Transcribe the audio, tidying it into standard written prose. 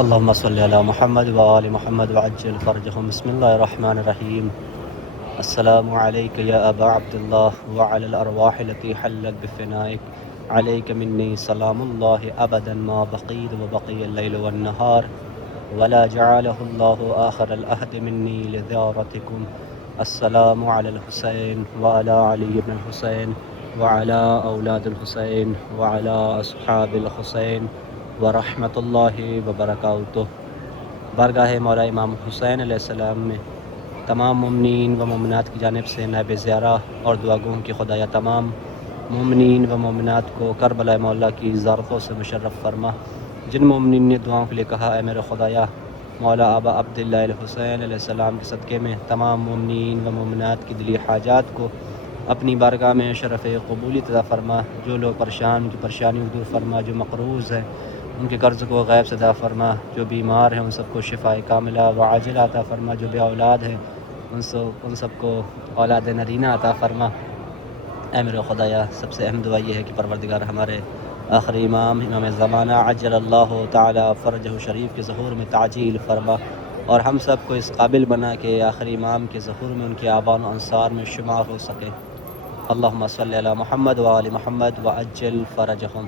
اللهم صل على محمد وآل محمد وعجل فرجهم. بسم الله الرحمن الرحيم. السلام عليك يا أبا عبد الله وعلى الأرواح التي حلت بفنائك. عليك مني سلام الله أبدا ما بقيت وبقي الليل والنهار، ولا جعله الله آخر الأهد مني لزيارتكم. السلام على الحسين وعلى علي بن الحسين وعلى أولاد الحسين وعلى أصحاب الحسين ورحمۃ اللہ وبرکاتہ۔ بارگاہ مولا امام حسین علیہ السلام میں تمام مومنین و مومنات کی جانب سے نائب زیارہ اور دعا گوں کہ خدایا تمام مومنین و مومنات کو کربلا مولا کی زیارتوں سے مشرف فرما۔ جن مومنین نے دعاؤں کے لیے کہا اے میرے خدایا مولا ابا عبداللہ الحسین علیہ السلام کے صدقے میں تمام مومنین و مومنات کی دلی حاجات کو اپنی بارگاہ میں شرف قبولی عطا فرما۔ جو لوگ پریشان ان کی پریشانی کو دور فرما، جو مقروض ہیں ان کے قرض کو غیب سے عطا فرما، جو بیمار ہیں ان سب کو شفاء کاملہ و عاجلہ عطا فرما، جو بے اولاد ہیں ان سب کو اولاد نرینہ عطا فرما۔ اے میرے خدایا سب سے اہم دعا یہ ہے کہ پروردگار ہمارے آخری امام زمانہ عجل اللہ تعالی فرجہ شریف کے ظہور میں تعجیل فرما، اور ہم سب کو اس قابل بنا کہ آخری امام کے ظہور میں ان کے آبان و انصار میں شمار ہو سکے۔ اللہم صلی علی محمد و آل محمد وعجل فرجہم۔